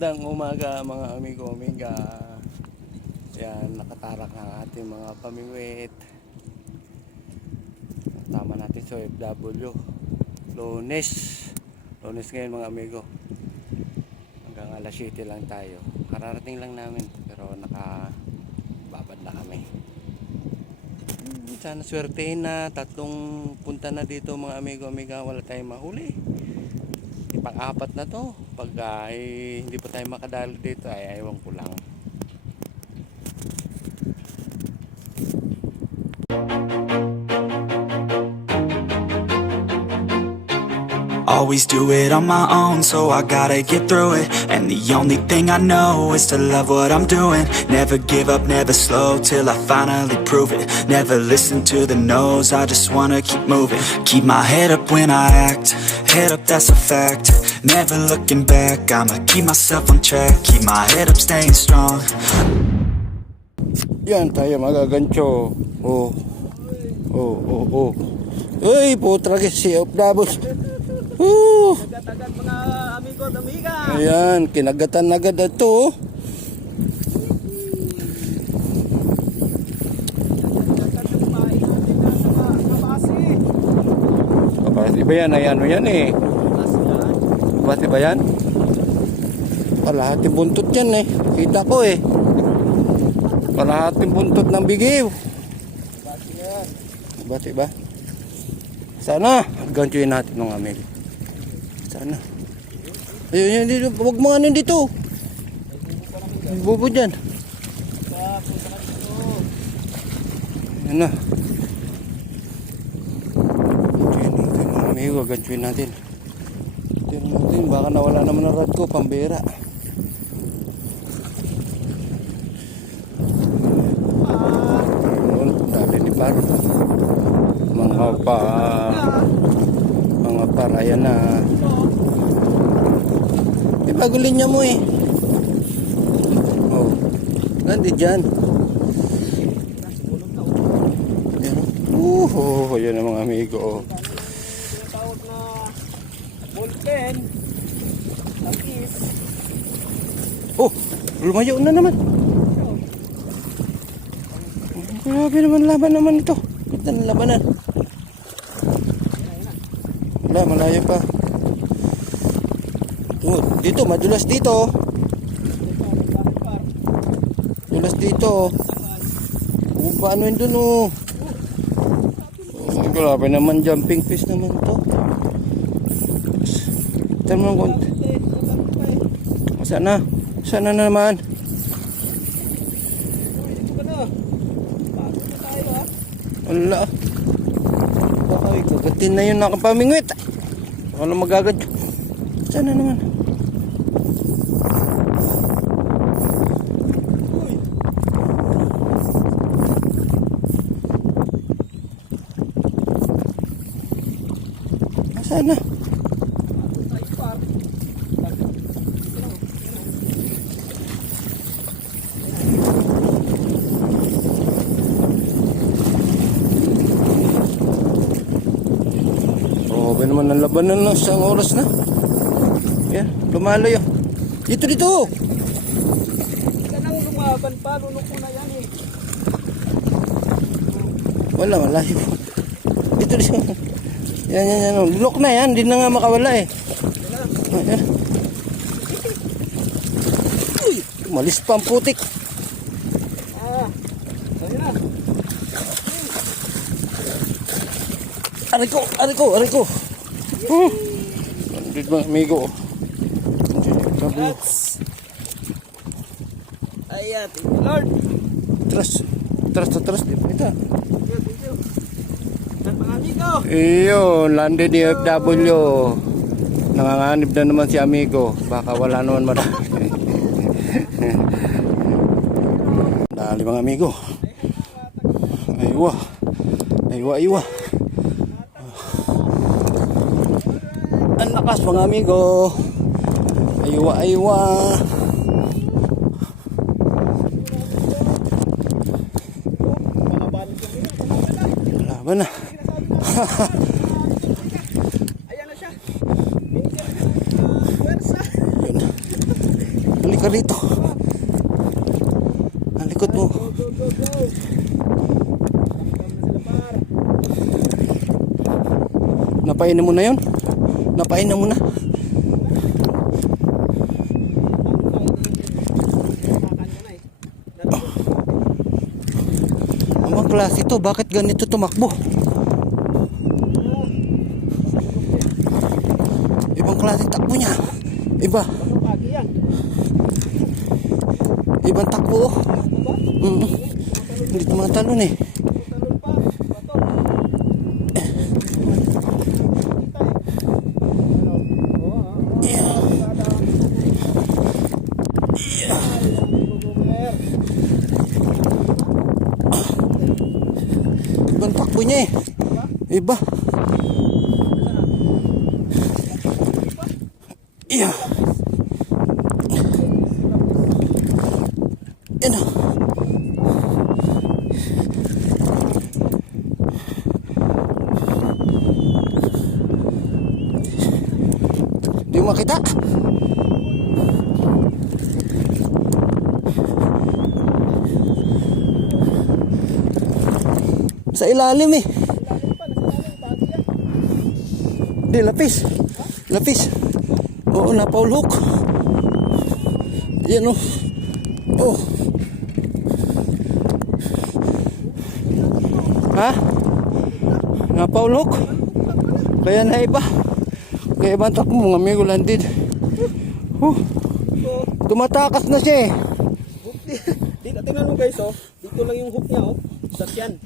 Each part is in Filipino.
Magandang umaga mga amigo amiga. Yan, nakatarak ang ating mga pamingwit. Tama natin sa OFW. Lunes ngayon mga amigo. Hanggang alas 7 lang tayo. Kararating lang namin pero nakababad na kami. Sana swertein na. 3 punta na dito mga amigo amiga. Wala tayong mahuli. Pang-apat na to. Pag hindi pa tayo makadalo dito ay ewan ko lang. Always do it on my own, so I gotta get through it. And the only thing I know is to love what I'm doing. Never give up, never slow, till I finally prove it. Never listen to the no's, I just wanna keep moving. Keep my head up when I act, head up that's a fact. Never looking back, I'ma keep myself on track. Keep my head up, staying strong. Yan tayo magagancho. Uy, putra si Opdabos. Agad-agad mga amigo at amiga. Ayan, kinagatan agad ito. Kapasi ba yan? Ayan o yan eh. Kapasi ba yan? Kalahating buntot yan eh. Kita ko eh. Kalahating buntot ng bigiw. Kapasi ba? Sana gantuin natin ng amigo. Sana. Ayun, dito. Huwag mga ano dito. Bubo dyan. Ayan na. Gantuin natin mga amigo. Gantuin natin. Baka nawala naman ang rad ko. Pambira. Ayun. Dali ni Par. Mga par. Ayan na. Bago linya mo eh. Oh. Nandi dyan. Yan ang mga amigo. Tawag na ballpen. Lapis. Oh, lumayo na naman. Grabe naman laban naman ito. Ito na labanan. Wala, malayo pa. Dito, madulas dito. Dulas dito. Paano yun dun oh. Grabe naman, jumping fish naman to. Ito naman konti. Sana na naman. Wala. Ay, kagatin na yun nakapamingwit. Ano magagadyo. Sana naman. Sana. Okay naman ang labanan na isang oras na. Yan, lumalayo. Dito. Yan ang lumaban pa. Lunok ko na yan eh. Wala, malayo. Dito. Yan. Lunok na yan. Hindi na nga makawala eh. Ayan. Uy, malis pa ang putik. Ayun na. Aray ko. Nandito mga amigo. Ayan, thank you Lord. Tras. Ito. Thank you. At mga amigo. Iyo, landed ni OFW. Nanganganib na naman si amigo. Baka wala naman marami. Dali mga amigo. Aywa. Ang lakas mga amigo. Aywa. Laban na. Ayan na siya. Halika rito. Ang likod mo. Go, go, go, go. Napainom mo na yun? Napainom mo na? Ang klase to, bakit ganito tumakbo? Ibang klase takbo niya. Iba. Ibang takbo. Hindi tumatalon eh. Ibang takbo niya eh. Iba. Iya. Yan o. Di mo makita? Sa ilalim eh. Di, lapis. Lapis. Oo, na-foul hook. Yan o. Oh. Ha? Na-foul hook. Kaya na iba. Kaya ibang takbo mga amigo landed. Tumatakas na siya eh. Dito, tingnan mo guys, oh. Dito lang yung hook niya, oh. Sa tiyan.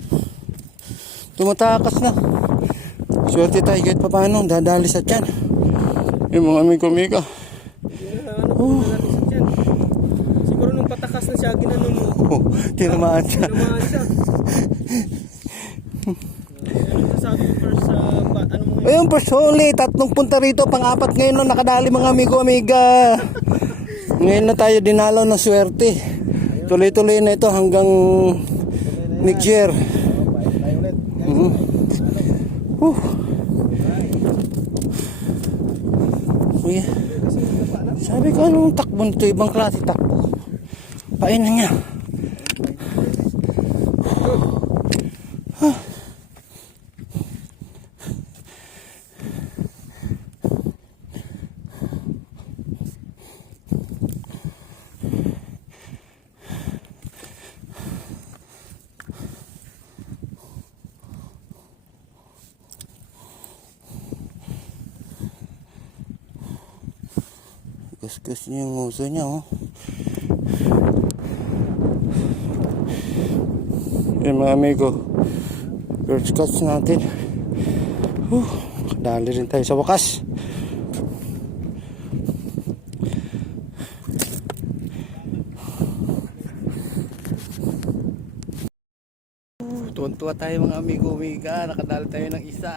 Tumatakas na. Swerte tayo kahit pa paano. Dadali sa tiyan. Yung mga amigo-amiga. Siguro nung patakas na siya, ginanon mo. Tinamaan siya. Tinamaan siya. Ano sasabi mo first sa ano mo ngayon? Ayun, first only. 3 punta rito. Pang-4 ngayon na nakadali mga amigo-amiga. Ngayon na tayo dinalaw ng swerte. Tuloy-tuloy na ito hanggang next year. Uy, sabi ko anong takbo nito, ibang klase takbo. Pain na niya. Kuskus niya yung uso niya, oh. Yung mga amigo, first cuts natin. Dali rin tayo sa wakas. Tuwan-tuwa tayo mga amigo-amiga. Nakadali tayo ng isa.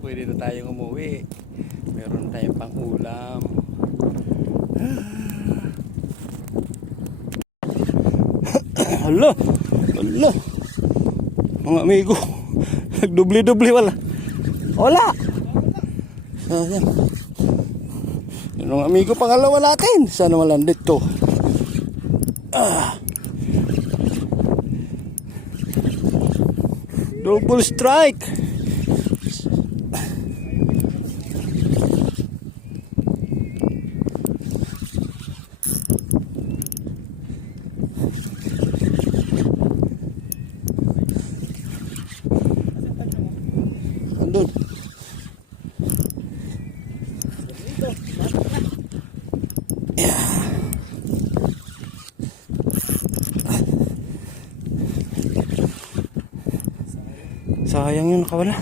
Pwede na tayong umuwi. Meron tayong pang-ulam. Hala, hala. Mga amigo, nagdubli-dubli wala. Wala. Sayang. Yung mga amigo, pangalawa natin. Sana malandit to. Double strike. Andun. Sayang yun, nakawala.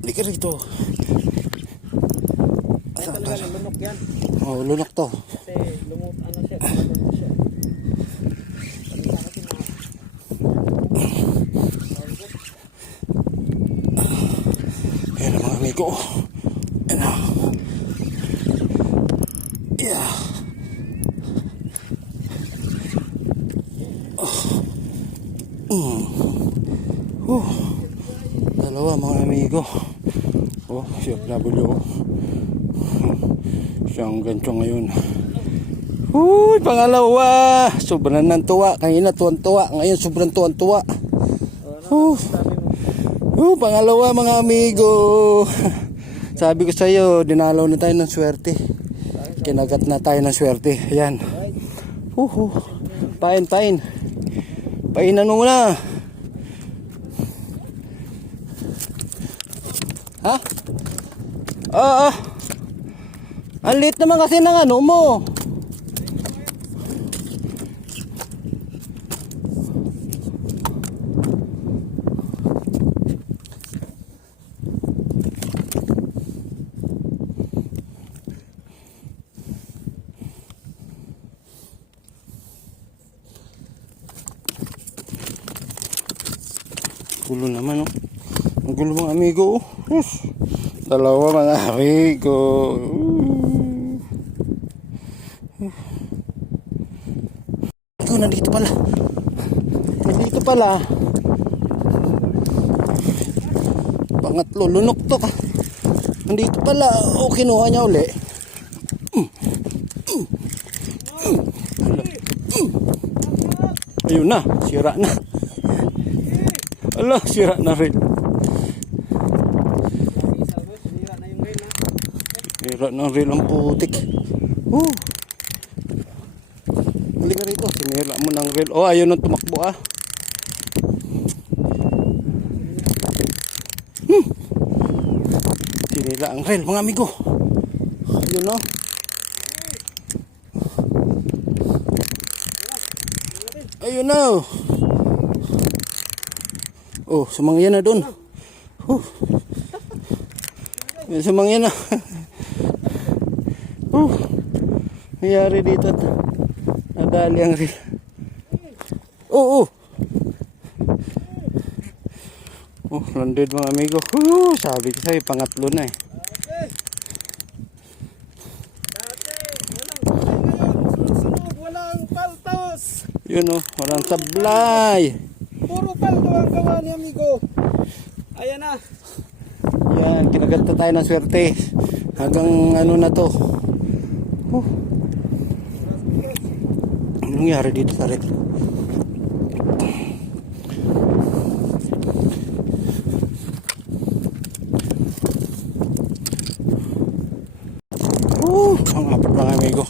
Hindi ka rito. Lunok yan. Oh, lunok to. Kasi ano siya, lumot siya. Ayan ang mga amigo. Ayan na. Yeah. Pangalawa mga amigo. Oh, si FW. Siyang ganito ngayon. Uy, pangalawa. Sobrang nang tuwa. Kanina tuwan-tuwa. Ngayon sobrang tuwan-tuwa. Pangalawa mga amigo. Sabi ko sa iyo, dinalaw na tayo ng swerte. Kinagat na tayo ng swerte. Ayan. Pain. Painan mo muna. Ha? Oo. Ang liit naman kasi ng ano mo. Gulo naman, oh. Ang gulo mga amigo, oh. Dalawa mga amigo. Ito, nandito pala. Pangatlo, lunok to ka. Nandito pala. O, kinuha niya uli. Ayun na, sira na. Ala, sira na rin. Sira na rin ang putik. Halika rito, sinira mo ng reel. Oh, ayun ang tumakbo ah. Sinira ang reel mga amigo. Ayun oh. Ayun na oh. Oh, sumangyan na doon. Sumangyan na. Nangyari dito. Nadali ang reel. Landed mga amigo. Sabi ko sa'yo, pangatlo na eh. Walang paltos. Yun oh, walang sablay. Puro palto ang gawa ni amigo. Ayan na. Yan, kinagat na tayo ng swerte. Hanggang ano na to. Anong nangyari dito sa reel? Ang apat mga amigo.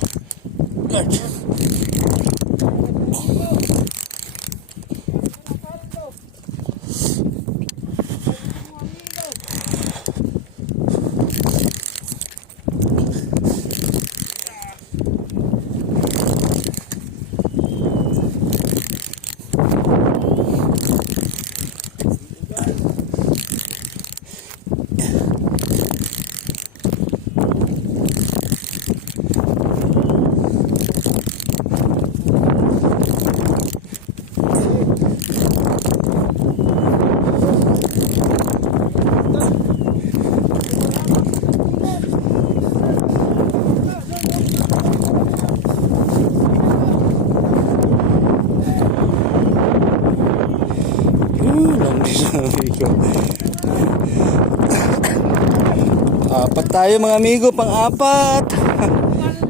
Apat tayo mga amigo, pang-apat.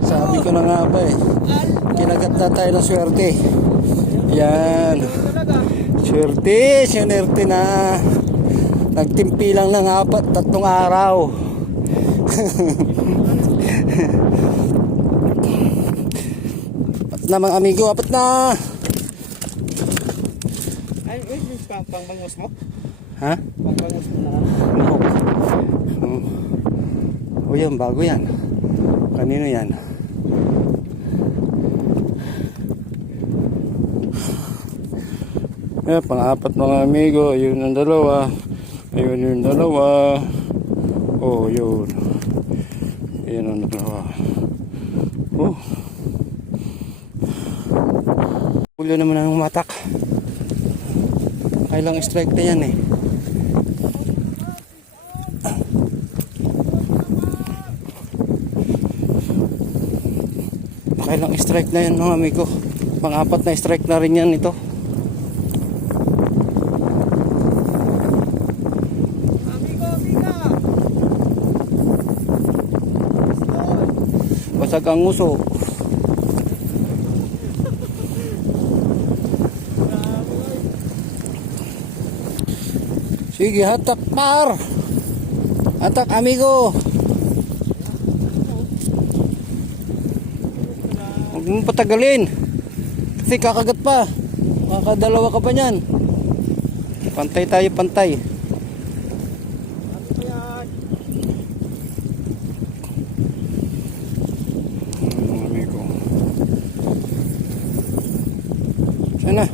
Sabi ko na nga ba eh, kinagat na tayo ng swerte. Yan, swerte na nagtimpi lang ng 3 araw. Apat na mga amigo, apat na. Ay, pang-bangus mo? Ha? Pang-bangus mo na. O yan, bago yan. Kanino yan? Pang-apat mga amigo. Ayun ang dalawa. Ayun yung dalawa. Oh, yun. Ayun ang dalawa. Pulo naman ang matak. Kailang strike na yan eh. Kailang strike na yan mga amigo. Pang-apat na strike na rin yan ito. Basag ang uso. Sige, hatak par. Hatak amigo. Huwag mo patagalin. Kasi kakagat pa. Kakadalawa ka pa niyan. Pantay tayo, pantay. Mga amigo. Sana.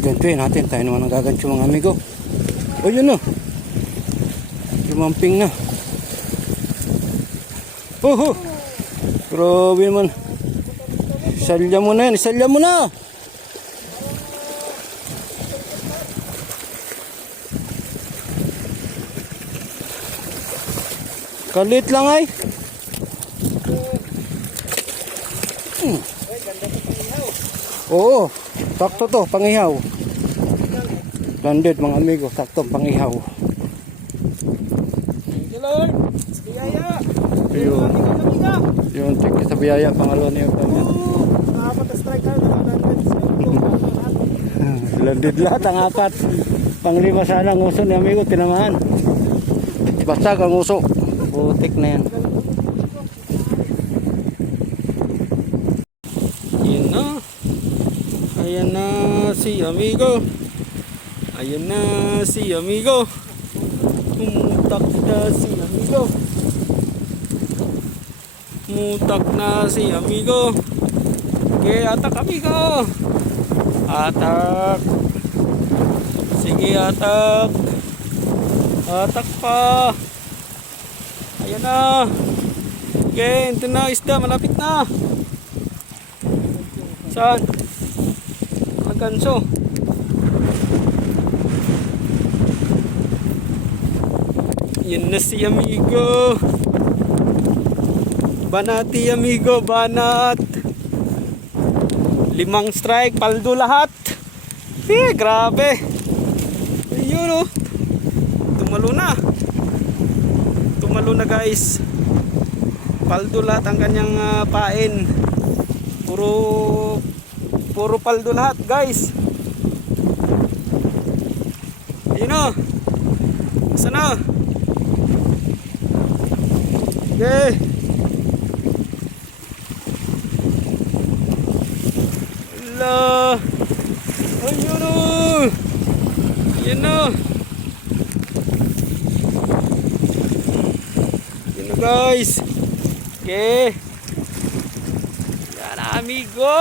Gantuin natin. Tayo naman ang gagancho mga amigo. O yun na. Lumamping na. Oh. Grabe man. Isalya mo na yan. Isalya mo na. Kalit lang ay. Oo. Sakto to. Pangihaw. Landed mga amigo. Sakto pangihaw. Lord, biyaya. Ayun. Yung tigil sa biyaya. Pangalawa na yung pangalawa. Apat na strike out. Landed lahat ang apat. Panglima sana ang uso ni amigo. Tinamaan. Basag ang uso. Butik na yan. Ayan na. Ayan na si amigo. Ayan na si amigo. Mutak na si amigo. Mutak na si amigo. Okay, atak amigo. Atak. Sige, atak. Atak pa. Ayan na. Okay, ito na isda. Malapit na. Saan? Maganso. Yan na si amigo. Banati amigo, banat. 5 strike, paldo lahat. Grabe. Ayun oh. Tumalo na. Tumalo na guys. Paldo lahat ang kanyang pain. Puro paldo lahat guys. Ayun oh. Sana. Okay. Ala. Ayun oh. Yan o. Yan o guys. Okay. Yan na amigo.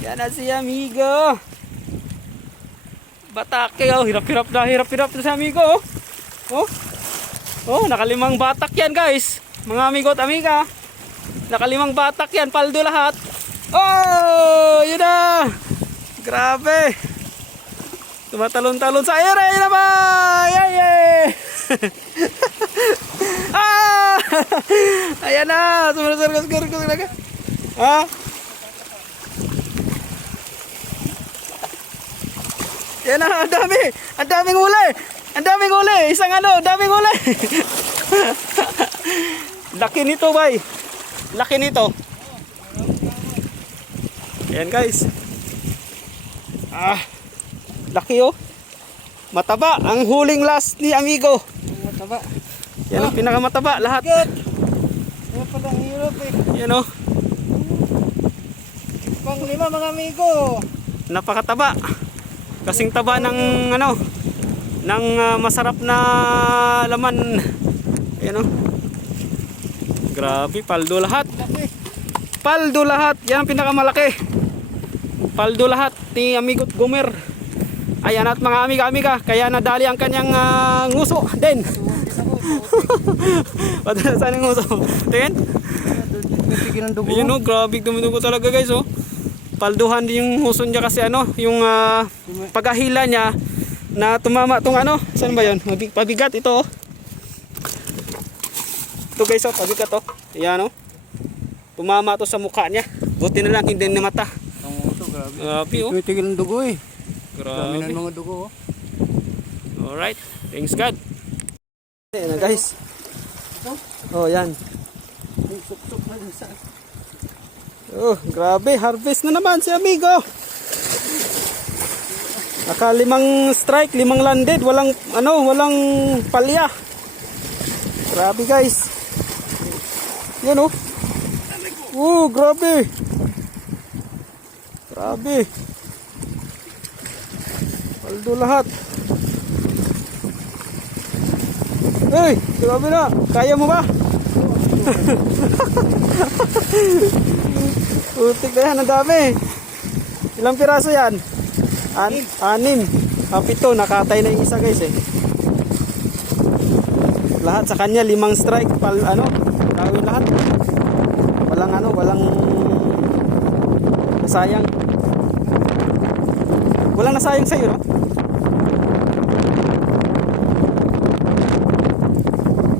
Yan na si amigo. Batake oh. Hirap-hirap na si amigo oh. Oh, nakalimang batak yan guys. Mga amigo at amiga. Nakalimang batak yan. Paldo lahat. Oh, yun na. Grabe. Tumatalon-talon sa air. Ayun na ba? Yay! Ah! Ayan na. Sumunod. Ha? Yan na. Ang dami. Ang daming huli. Ang daming huli. Isang ano. Daming huli. Laki nito, bay. Laki nito. Ayan, guys. Ah. Laki, oh. Mataba. Ang huling last ni amigo. Mataba. Yan ang pinakamataba. Lahat. Ano pa ang hirap eh. Yan, oh. Panglima mga amigo. Napakataba. Kasing taba ng ano, ng masarap na laman. Ayan oh. Grabe, paldo lahat. Paldo lahat. Yan ang pinakamalaki. Paldo lahat ni Amigo't Gomer. Ayan at mga amiga-amiga, kaya nadali ang kanyang nguso din. Padala saan yung nguso? Tingin? Ayan oh, grabe dumudugo talaga guys oh. Palduhan din yung huson niya kasi ano, yung paghahila niya na tumama tong ano, saan ba yun? Pabigat ito oh. Ito guys oh, pabigat oh. Ayan oh. Tumama to sa mukha niya. Buti na lang hindi na mata. Grabe oh. Tigil ng dugo eh. Grabe. Dami ng mga dugo oh. Alright, thanks God. Ayan na guys. Oh, yan. May suksok na dun sa... Oh, grabe, harvest na naman si amigo. Naka 5 strike, 5 landed, walang walang palya. Grabe guys. Yan oh. Grabe. Grabe. Paldo lahat. Hey, grabe na. Kaya mo ba? Utik na yan, ang dami. Ilang piraso yan? 6. 7, nakatay na yung isa guys eh. Lahat sa kanya 5 strike, gawin lahat. Walang nasayang. Walang nasayang sa'yo, no?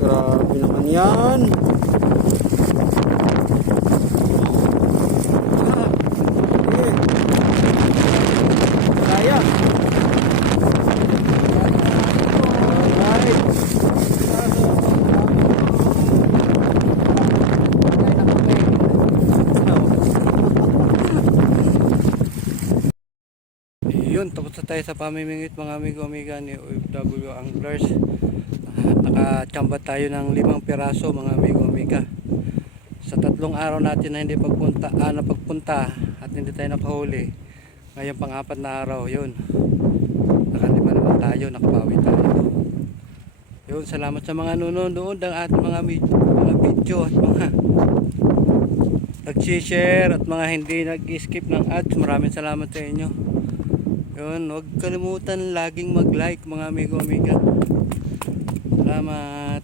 Grabe naman yan. Kaya. Alright. Yun, tapos na tayo sa pamimingit mga amigo-amiga ni OFW Anglers. Nakachamba tayo ng 5 piraso mga amigo-amiga. Sa 3 araw natin na hindi napagpunta at hindi tayo nakahuli. Ngayon pang-4 na araw, yun. Nakalima naman tayo, nakabawi tayo. Yun, salamat sa mga nanonood ng ating mga video at mga nag-share at mga hindi nag-skip ng ads. Maraming salamat sa inyo. Yun, huwag kalimutan laging mag-like mga amigo-amiga. Salamat.